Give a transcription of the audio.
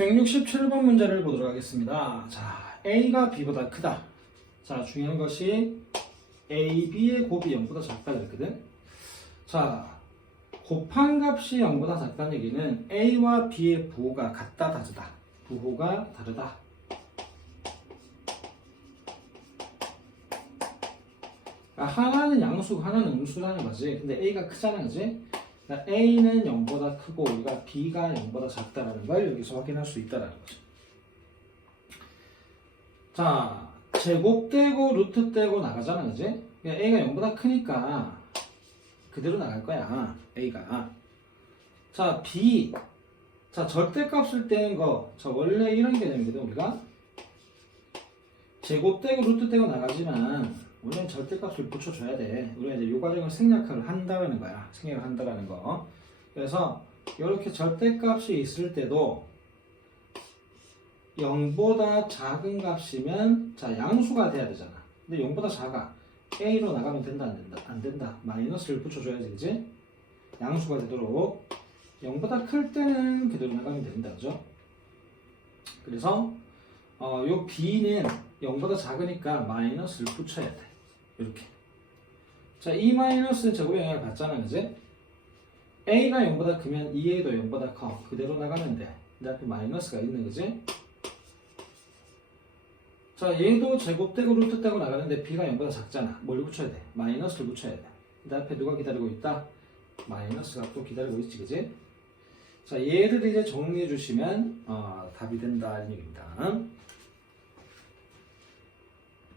167번 문제를 보도록 하겠습니다. 자, A가 B보다 크다. 자, 중요한 것이 A, B의 곱이 0보다 작다 그랬거든. 자, 곱한 값이 0보다 작다는 얘기는 A와 B의 부호가 같다 다르다. 부호가 다르다. 그러니까 하나는 양수고 하나는 음수라는 거지. 근데 A가 크잖아, 그지? A는 0보다 크고 우리가 B가 0보다 작다라는 걸 여기서 확인할 수 있다라는 거죠. 자, 제곱되고 루트 떼고 나가잖아, 그지? 그러니까 A가 0보다 크니까 그대로 나갈 거야, A가. 자, B. 자, 절대값을 떼는 거. 자, 원래 이런 개념이거든, 우리가. 제곱되고 루트 떼고 나가지만 우리는 절대값을 붙여줘야 돼. 우리가 이제 이 과정을 생략을 한다라는 거야. 생략을 한다라는 거. 그래서 이렇게 절대값이 있을 때도 0보다 작은 값이면 자 양수가 돼야 되잖아. 근데 0보다 작아. A로 나가면 된다 안 된다? 안 된다. 마이너스를 붙여줘야지, 그지? 양수가 되도록 0보다 클 때는 그대로 나가면 된다, 그죠? 그래서 어, 요 B는 0보다 작으니까 마이너스를 붙여야 돼. 이렇게. 자, 이 마이너스는 제곱 영향을 받잖아, 그지? A가 0보다 크면 2A도 0보다 커. 그대로 나가면 돼. 근데 앞에 마이너스가 있는 거지? 자, 얘도 제곱되고 루트 떼고 나가는데 B가 0보다 작잖아. 뭘 붙여야 돼? 마이너스를 붙여야 돼. 근데 앞에 누가 기다리고 있다? 마이너스가 또 기다리고 있지, 그지? 자, 얘를 이제 정리해 주시면 어, 답이 된다, 이런 얘기입니다.